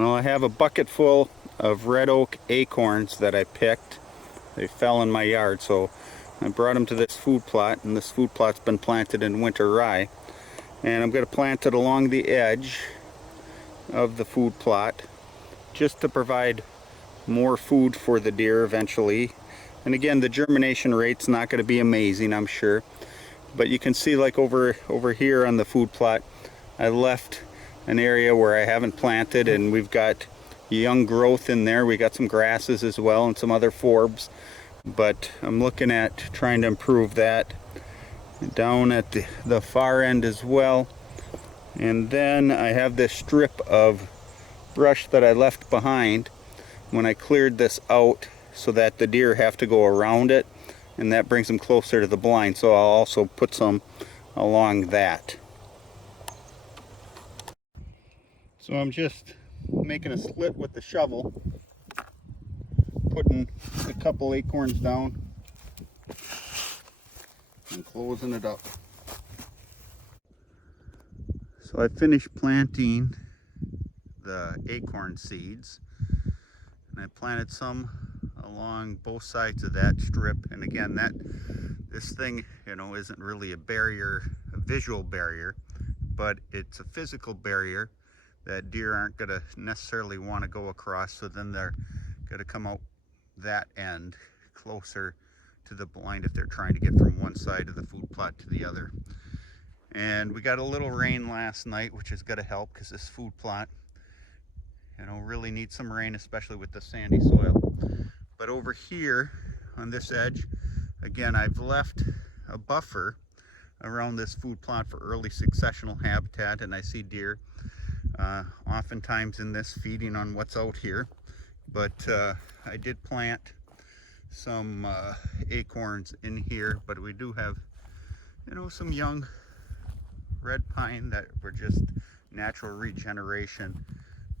Well, I have a bucket full of red oak acorns that I picked. They fell in my yard, so I brought them to this food plot, and this food plot's been planted in winter rye. And I'm going to plant it along the edge of the food plot just to provide more food for the deer eventually. And again, the germination rate's not going to be amazing, I'm sure. But you can see, like over here on the food plot, I left an area where I haven't planted, and we've got young growth in there. We got some grasses as well and some other forbs, but I'm looking at trying to improve that down at the far end as well. And then I have this strip of brush that I left behind when I cleared this out, so that the deer have to go around it, and that brings them closer to the blind. So I'll also put some along that. So I'm just making a slit with the shovel, putting a couple acorns down and closing it up. So I finished planting the acorn seeds, and I planted some along both sides of that strip. And again, this thing, isn't really a barrier, a visual barrier, but it's a physical barrier that deer aren't going to necessarily want to go across. So then they're going to come out that end closer to the blind if they're trying to get from one side of the food plot to the other. And we got a little rain last night, which is going to help, because this food plot, really needs some rain, especially with the sandy soil. But over here on this edge, again, I've left a buffer around this food plot for early successional habitat, and I see deer oftentimes in this feeding on what's out here. But I did plant some acorns in here, but we do have some young red pine that were just natural regeneration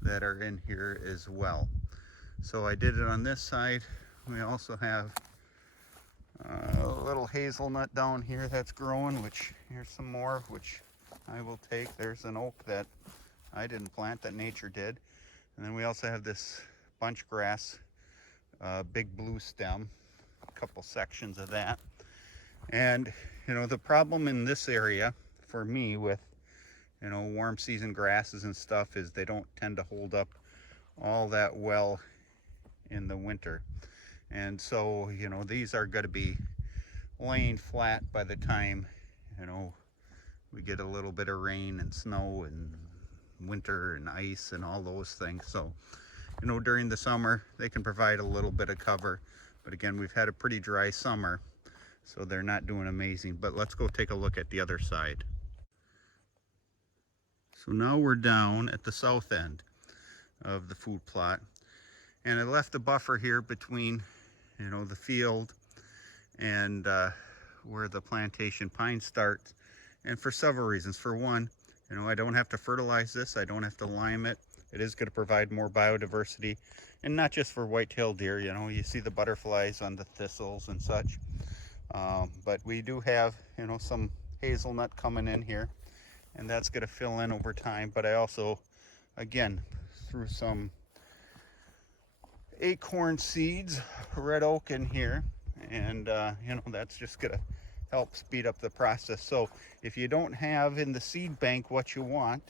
that are in here as well. So I did it on this side. We also have a little hazelnut down here that's growing, which here's some more, which I will take. There's an oak that I didn't plant, that nature did. And then we also have this bunch grass, big blue stem, a couple sections of that. And the problem in this area for me with warm season grasses and stuff is they don't tend to hold up all that well in the winter. And so these are going to be laying flat by the time we get a little bit of rain and snow and winter and ice and all those things. So during the summer they can provide a little bit of cover, but again, we've had a pretty dry summer, so they're not doing amazing. But let's go take a look at the other side. So now we're down at the south end of the food plot, and I left a buffer here between the field and where the plantation pine starts, and for several reasons. For one, I don't have to fertilize this, I don't have to lime it. It is going to provide more biodiversity, and not just for white-tailed deer. You see the butterflies on the thistles and such, but we do have some hazelnut coming in here, and that's going to fill in over time. But I also, again, threw some acorn seeds, red oak in here, and that's just going to help speed up the process. So if you don't have in the seed bank what you want,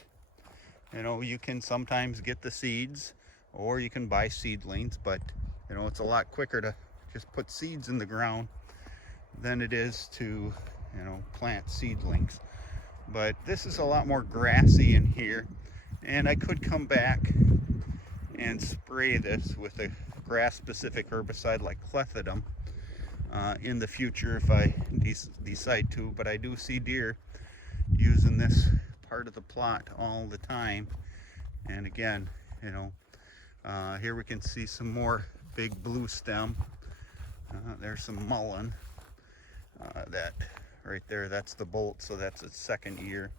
you can sometimes get the seeds, or you can buy seedlings, but it's a lot quicker to just put seeds in the ground than it is to plant seedlings. But this is a lot more grassy in here, and I could come back and spray this with a grass specific herbicide like clethodim in the future if I decide to. But I do see deer using this part of the plot all the time. And again, here we can see some more big blue stem. There's some mullein. That right there, that's the bolt, so that's its second year,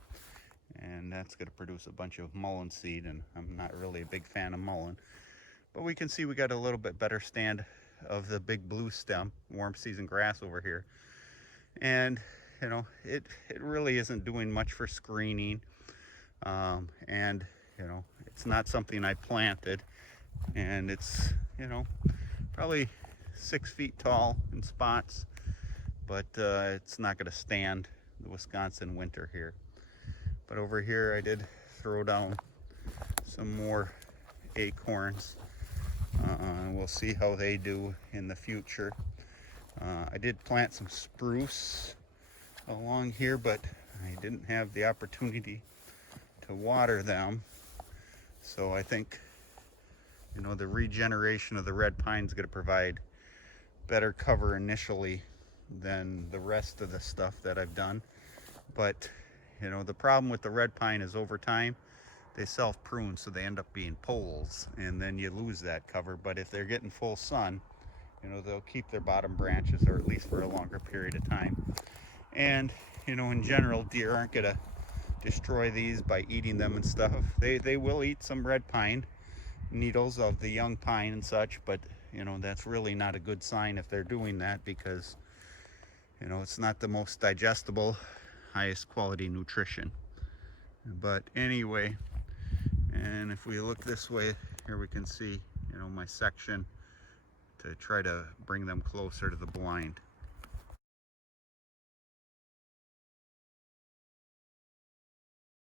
and that's going to produce a bunch of mullein seed, and I'm not really a big fan of mullein. But we can see we got a little bit better stand of the big blue stem, warm season grass over here. And it really isn't doing much for screening, and You know, it's not something I planted, and it's, you know, probably 6 feet tall in spots, but it's not going to stand the Wisconsin winter here. But over here I did throw down some more acorns. We'll see how they do in the future. I did plant some spruce along here, but I didn't have the opportunity to water them. So I think, you know, the regeneration of the red pine is going to provide better cover initially than the rest of the stuff that I've done. But, you know, the problem with the red pine is over time they self-prune, so they end up being poles, and then you lose that cover. But if they're getting full sun, you know, they'll keep their bottom branches, or at least for a longer period of time. And, you know, in general, deer aren't going to destroy these by eating them and stuff. They will eat some red pine needles of the young pine and such, but, you know, that's really not a good sign if they're doing that, because, you know, it's not the most digestible, highest quality nutrition. But anyway, and if we look this way, here we can see, you know, my section to try to bring them closer to the blind.